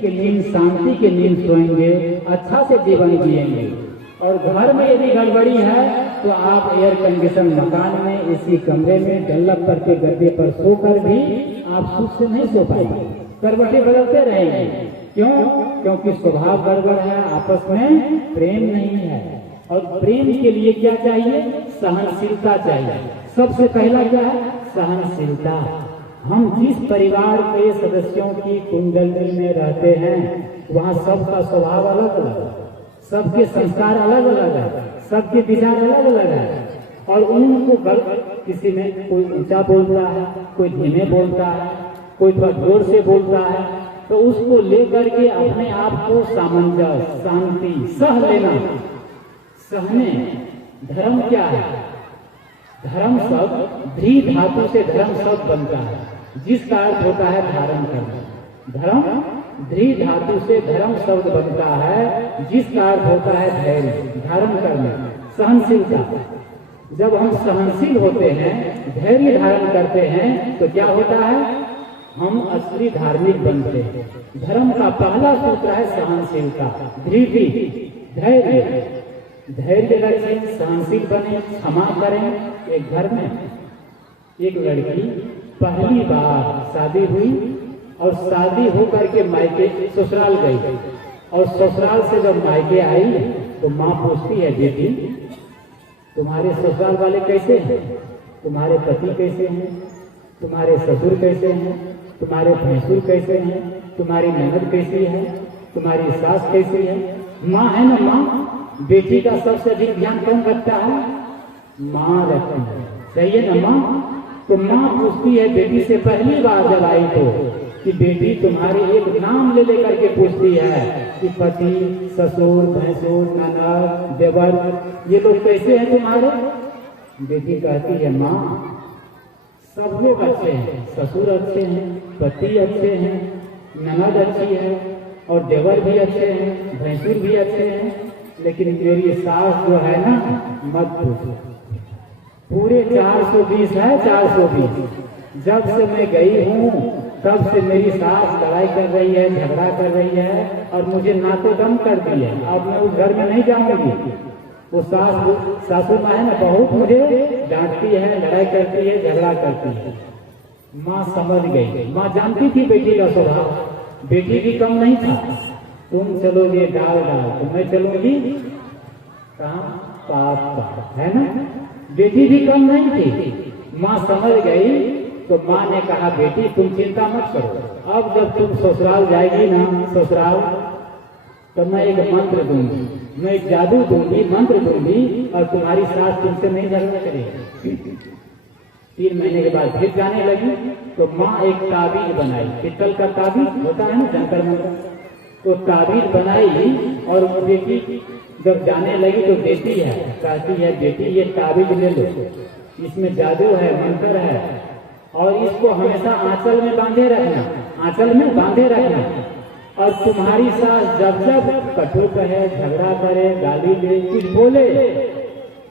की नींद, शांति की नींद सोएंगे, अच्छा से जीवन जिएंगे। और घर में यदि गड़बड़ी है तो आप एयर कंडीशन मकान में, इसी कमरे में डल्लप करके गद्दे पर सोकर भी आप सुख से नहीं सो पाएंगे, करवटें बदलते रहेंगे। क्यों? क्योंकि स्वभाव गड़बड़ है, आपस में प्रेम नहीं है। और प्रेम के लिए क्या चाहिए? सहनशीलता चाहिए। सबसे पहला क्या है? सहनशीलता। हम जिस परिवार के सदस्यों की कुंडली में रहते हैं वहाँ सबका स्वभाव अलग अलग है, सबके संस्कार अलग अलग है, सबके विचार अलग अलग है। और उनको किसी में कोई ऊंचा बोलता है, कोई धीमे बोलता है, कोई थोड़ा जोर से बोलता है, तो उसको लेकर के अपने आप को सामंजस्य, शांति, सह लेना। सहने, धर्म क्या है? धर्म शब्द धी धातु से धर्म शब्द बनता है, जिसका अर्थ होता है धारण करना। धर्म धी धातु से धर्म शब्द बनता है, जिसका अर्थ होता है धैर्य, धारण करना, सहनशीलता। जब हम सहनशील होते हैं, धैर्य धारण करते हैं, तो क्या होता है? हम असली धार्मिक बनते हैं। धर्म का पहला सूत्र है सहनशीलता, धीरज, धैर्य। धैर्य रखें, सहनशील बने, क्षमा करें। एक घर में एक लड़की पहली बार शादी हुई और शादी होकर के मायके ससुराल गई, और ससुराल से जब मायके आई तो माँ पूछती है, बेटी तुम्हारे ससुराल वाले कैसे हैं? तुम्हारे पति कैसे हैं? तुम्हारे ससुर कैसे हैं? तुम्हारे भैंसुर कैसे हैं? तुम्हारी ननद कैसी है? तुम्हारी सास कैसी है? माँ है ना माँ, बेटी का सबसे अधिक ध्यान कौन रखता है? माँ रखती है, सही है ना माँ? तो माँ पूछती है बेटी से पहली बार जब आई तो कि बेटी तुम्हारे एक नाम ले लेकर के पूछती है कि पति, ससुर, भैंसुर, ननद, देवर, ये लोग कैसे हैं तुम्हारे? बेटी कहती है माँ सब लोग अच्छे हैं, ससुर अच्छे हैं, पति अच्छे हैं, ननद अच्छी है, और देवर भी अच्छे हैं, भैंसुर भी अच्छे हैं, लेकिन मेरी सास जो है ना, मत पूछो, पूरे 420 है, 420। जब से मैं गई हूँ तब से मेरी सास लड़ाई कर रही है, झगड़ा कर रही है, और मुझे नाते दम कर दी है। अब मैं उस घर में नहीं जाऊंगी। वो सासू माँ है ना, बहुत मुझे डांटती है, लड़ाई करती है, झगड़ा करती है। माँ समझ गई, माँ जानती थी बेटी का स्वभाव, बेटी भी कम नहीं था। तुम चलोगे डाल डाल तो मैं चलूंगी काम पाप, है ना? बेटी भी कम नहीं थी। माँ समझ गई तो माँ ने कहा बेटी तुम चिंता मत करो, अब जब तुम ससुराल जाएगी ना, ससुराल, तो मैं एक मंत्र दूंगी, मैं एक जादू दूंगी, मंत्र दूंगी, और तुम्हारी सास तुमसे नहीं झगड़ा करेगी। 3 महीने के बाद फिर जाने लगी तो माँ एक ताबीज बनाई, पित्तल का ताबीज होता है ना, जंतर मंतर, तो ताबीज बनाई। और वो बेटी जब जाने लगी तो देती है, कहती है बेटी ये ताबीज ले लो, इसमें जादू है, मंत्र है, और इसको हमेशा आंचल में बांधे रखना, आंचल में बांधे रखना। और तुम्हारी सास जब जब कटु कहे, झगड़ा करे, गाली दे, कुछ बोले,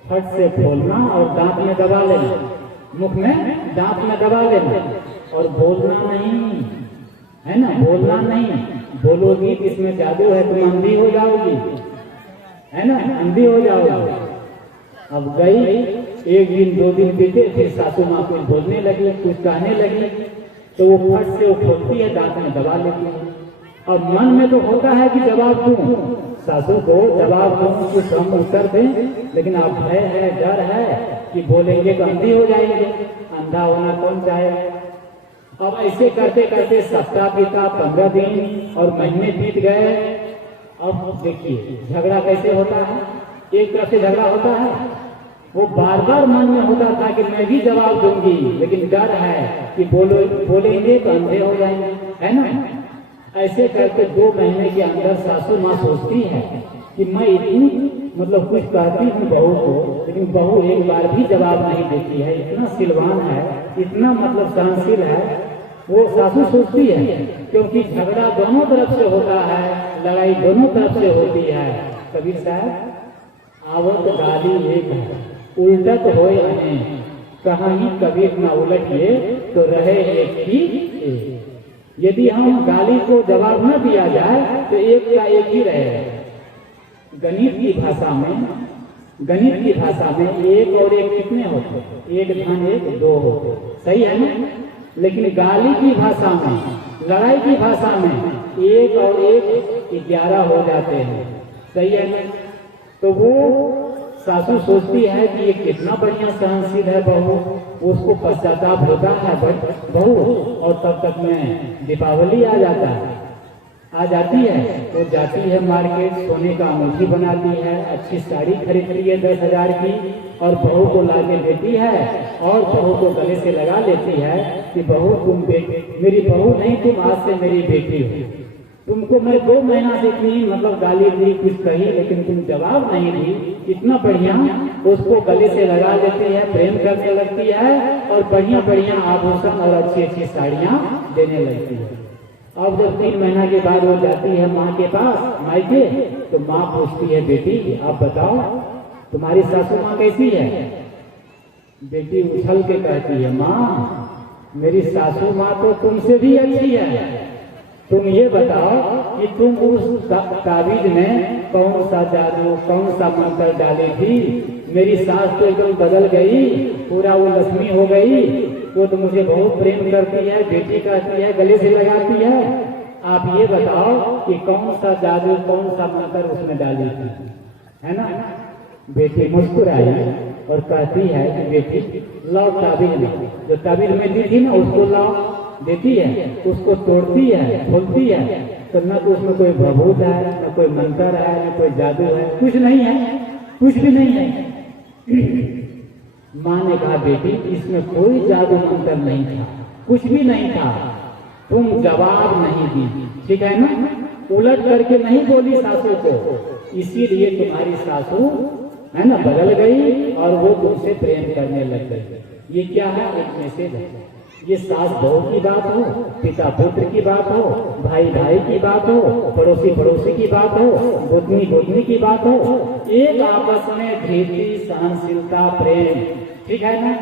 फट से खोलना और दांत में दबा लेना, मुख में दांत में दबा लेना, और बोलना नहीं, है ना, बोलना नहीं। बोलोगी इसमें जादू है, तुम अंधी हो जाओगी, है ना, अंधी हो जाओगी। अब गई, 1 दिन 2 दिन बीते, फिर सासू माँ कुछ बोलने लगी, कुछ कहने लगी, तो वो फट से वो खोलती है, दांत में दबा लेती है। और मन में तो होता है कि जवाब दूं, सासू को जवाब दूं, कुछ हम उत्तर दें, लेकिन अब भय है, डर है कि बोलेंगे तो अंधी हो जाएंगे, अंधा होना कौन चाहेगा। अब ऐसे करते करते सप्ताह बीता, 15 दिन और महीने बीत गए। अब देखिए झगड़ा कैसे होता है, एक तरफ से झगड़ा होता है, वो बार बार मन में होता था कि मैं भी जवाब दूंगी, लेकिन डर है कि बोलेंगे तो अंधे हो जाएंगे, है ना। ऐसे करके 2 महीने के अंदर सासू माँ सोचती है कि मैं इतनी मतलब कुछ कहती हूँ बहू को, लेकिन बहू एक बार भी जवाब नहीं देती है, इतना सिलवान है, इतना मतलब सहनशील है। वो सासू सोचती है, क्योंकि झगड़ा दोनों तरफ से होता है, लड़ाई दोनों तरफ से होती है। कबीर साहब आवत गाली एक है, उल्टत होए अनेक, कहीं कबीर न उलटिए तो रहे एक ही। यदि हम गाली को जवाब न दिया जाए तो एक का एक ही रहेगा। गणित की भाषा में एक और एक कितने होते? एक धन एक दो होते, सही है ना? लेकिन गाली की भाषा में, लड़ाई की भाषा में एक और एक 11 हो जाते हैं, सही है ना? तो वो सासू सोचती है कि ये कितना बढ़िया सहनशील है बहू, उसको पश्चाताप होता है बहू, और तब तक में दीपावली आ जाती है तो जाती है मार्केट, सोने का अंगूठी बनाती है, अच्छी साड़ी खरीदती है 10,000 की, और बहू को लाके देती है और बहू को गले से लगा लेती है कि बहू तुम मेरी बहू नहीं, तुम आज से मेरी बेटी हो। तुमको मैं 2 महीना से इतनी मतलब गाली दी, कुछ कही, लेकिन तुम जवाब नहीं दी। इतना बढ़िया उसको गले से लगा देती है, प्रेम करने लगती है और बढ़िया बढ़िया आभूषण और अच्छी अच्छी साड़ियां देने लगती है। अब जब 3 महीना के बाद वो जाती है माँ के पास मायके, तो माँ पूछती है बेटी आप बताओ तुम्हारी सासू माँ कैसी है? बेटी उछल के कहती है माँ मेरी सासू माँ तो तुमसे भी अच्छी है। तुम ये बताओ कि तुम उस ताबीज में कौन सा जादू, कौन सा मंत्र डाली थी? मेरी सास तो एकदम बदल गई, पूरा वो लक्ष्मी हो गई, वो तो मुझे बहुत प्रेम करती है, बेटी कहती है, गले से लगाती है। आप ये बताओ कि कौन सा जादू, कौन सा मंत्र उसमें डाली थी, है ना? बेटी मुस्कुराई और कहती है कि बेटी लाओ ताबीज में, जो ताबीज में दी थी ना उसको लाओ। देती है, उसको तोड़ती है, खोलती है, तो न तो उसमें कोई भभूत है, न कोई मंत्र है, न कोई जादू है, कुछ नहीं है, कुछ भी नहीं है। माँ ने कहा बेटी इसमें कोई जादू मंत्र नहीं था, कुछ भी नहीं था, तुम जवाब नहीं दी, ठीक है ना? उलट करके नहीं बोली सासू को, इसीलिए तुम्हारी सासू है ना बदल गई और वो तुमसे प्रेम करने लग गई। ये क्या है? एक मैसेज है। ये सास बहू की बात हो, पिता पुत्र की बात हो, भाई भाई की बात हो, पड़ोसी पड़ोसी की बात हो, गोतनी गोतनी की बात हो, एक आपस में धीरज, सहनशीलता, प्रेम, ठीक है ना?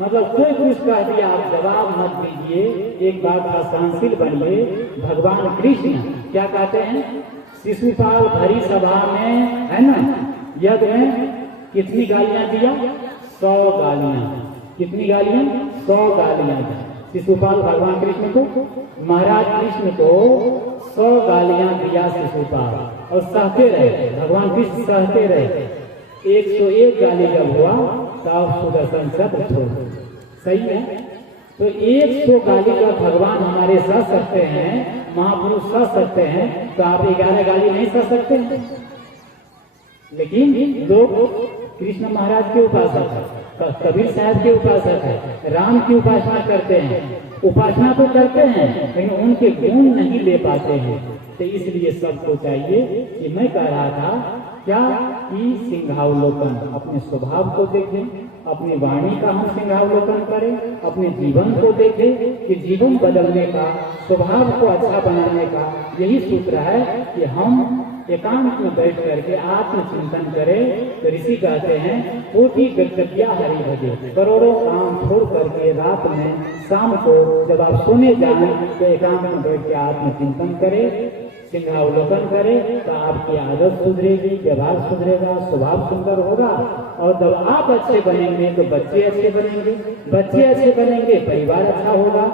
मतलब कोई कुछ कह दिया आप जवाब मत दीजिए, एक बात का सहनशील बनिए। भगवान कृष्ण क्या कहते हैं? शिशुपाल भरी सभा में, है ना, यज्ञ में कितनी गालियां दिया? 100 गालियां। कितनी गालियां? 100 गालियां। शिशुपाल भगवान कृष्ण को, महाराज कृष्ण को 100 गालियां दिया शिशुपाल, और सहते रहे, भगवान कृष्ण सहते रहे। 101 गाली जब हुआ तब सुदर्शन चक्र छोड़, सही है? तो 100 गाली का भगवान हमारे सह सकते हैं, महापुरुष सह सकते हैं, तो आप 11 गाली नहीं सह सकते हैं। लेकिन लोग कृष्ण महाराज के उपासक है, कबीर साहब के उपासक है, राम की उपासना करते हैं, उपासना तो करते हैं लेकिन उनके गुण नहीं ले पाते हैं। तो इसलिए सबको चाहिए कि मैं कह रहा था क्या कि सिंहावलोकन, अपने स्वभाव को देखें, अपनी वाणी का हम सिंहावलोकन करें, अपने जीवन को देखें कि जीवन बदलने का, स्वभाव को अच्छा बनाने का यही सूत्र है कि हम एकांत में बैठ करके आत्मचिंतन करें। तो ऋषि कहते हैं कोटि गद्या हरि भजे, करोड़ों काम छोड़ करके रात में शाम को जब आप सोने जाएं तो एकांत में बैठ के आत्मचिंतन करें, सिंहावलोकन करें, तो आपकी आदत सुधरेगी, व्यवहार सुधरेगा, स्वभाव सुंदर होगा, और जब आप अच्छे बनेंगे तो बच्चे अच्छे बनेंगे, बच्चे अच्छे बनेंगे परिवार अच्छा होगा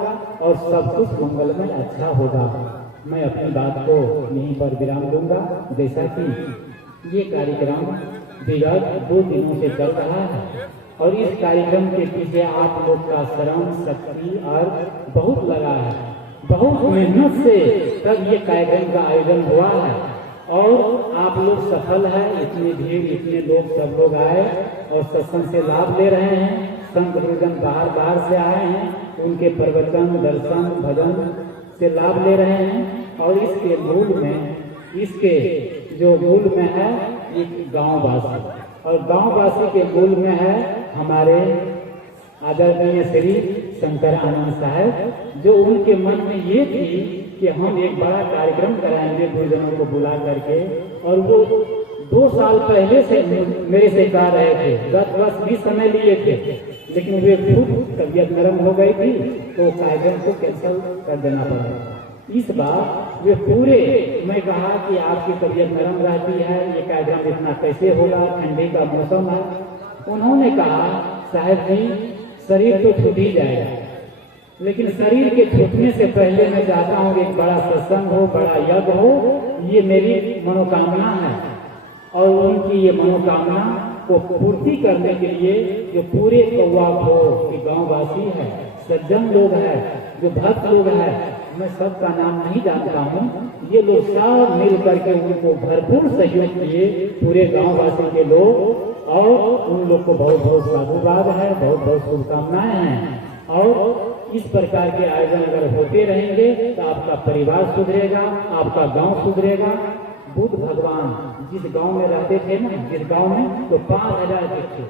और सब कुछ मंगलमय अच्छा होगा। मैं अपनी बात को यहीं पर विराम दूंगा। जैसा कि ये कार्यक्रम विगत 2 दिनों से चल रहा है और इस कार्यक्रम के पीछे आप लोग का श्रम, शक्ति और बहुत लगा है, बहुत मेहनत से तब ये कार्यक्रम का आयोजन हुआ है और आप लोग सफल है। इतनी भीड़, इतने लोग, सब लोग आए और सत्संग से लाभ ले रहे हैं। संत गुरुजन बाहर बाहर से आए हैं, उनके प्रवचन, दर्शन, भजन से लाभ ले रहे हैं। और इसके मूल में, इसके जो मूल में है एक गांववासी, और गांववासी के मूल में है हमारे आदरणीय श्री शंकर आनंद साहब, जो उनके मन में ये थी कि हम एक बड़ा कार्यक्रम कराएंगे गुरुजनों को बुला करके। और वो 2 साल पहले से मेरे से कह रहे थे, 10 वर्ष भी समय लिए थे, लेकिन वे खुद तबियत नरम हो गई थी तो कार्यक्रम को कैंसिल कर देना पड़ा। इस बार वे पूरे, मैं कहा कि आपकी तबीयत नरम रहती है, ये कार्यक्रम इतना कैसे होगा, ठंडी का मौसम है। उन्होंने कहा साहब जी शरीर तो छूट ही जाएगा, लेकिन शरीर के छूटने से पहले मैं चाहता हूँ कि एक बड़ा सत्संग हो, बड़ा यज्ञ हो, ये मेरी मनोकामना है। और उनकी ये मनोकामना को पूर्ति करने के लिए जो पूरे कौवा हो कि गाँववासी है, सज्जन लोग हैं, जो भक्त लोग हैं, मैं सबका नाम नहीं जानता हूँ, ये लोग सब मिल करके उनको भरपूर सहयोग किए, पूरे गाँववासी के लोग, और उन लोग को बहुत बहुत साधुवाद है, बहुत बहुत शुभकामनाएं हैं। और इस प्रकार के आयोजन अगर होते रहेंगे तो आपका परिवार सुधरेगा, आपका गांव सुधरेगा। बुद्ध भगवान जिस गांव में रहते थे ना, जिस गांव में, तो 5000 भिक्षु,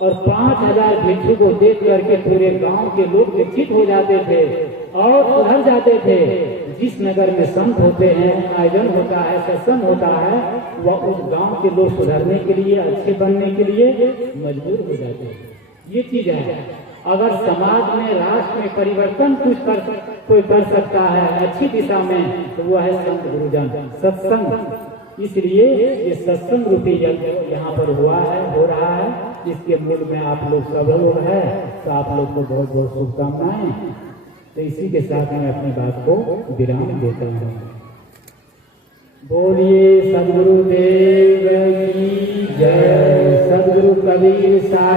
और 5000 भिक्षु को देख करके पूरे गांव के लोग विकसित हो जाते थे और सुधर जाते थे। जिस नगर में संत होते हैं, आयोजन होता है, सत्संग होता है, वह उस गांव के लोग सुधरने के लिए, अच्छे बनने के लिए मजबूर हो जाते हैं। ये चीज है। अगर समाज में, राष्ट्र में परिवर्तन कोई कर सकता है अच्छी दिशा में, तो वह है संत गुरुजन, सत्संग। इसलिए ये सत्संग रूपी यज्ञ यहाँ पर हुआ है, हो रहा है। इसके मूल में आप लोग सब लोग हैं, तो आप लोग को बहुत बहुत शुभकामनाएं। तो इसी के साथ मैं अपनी बात को विराम देता हूँ। बोलिए सदगुरुदेव की जय। सदगुरु कबीर साहब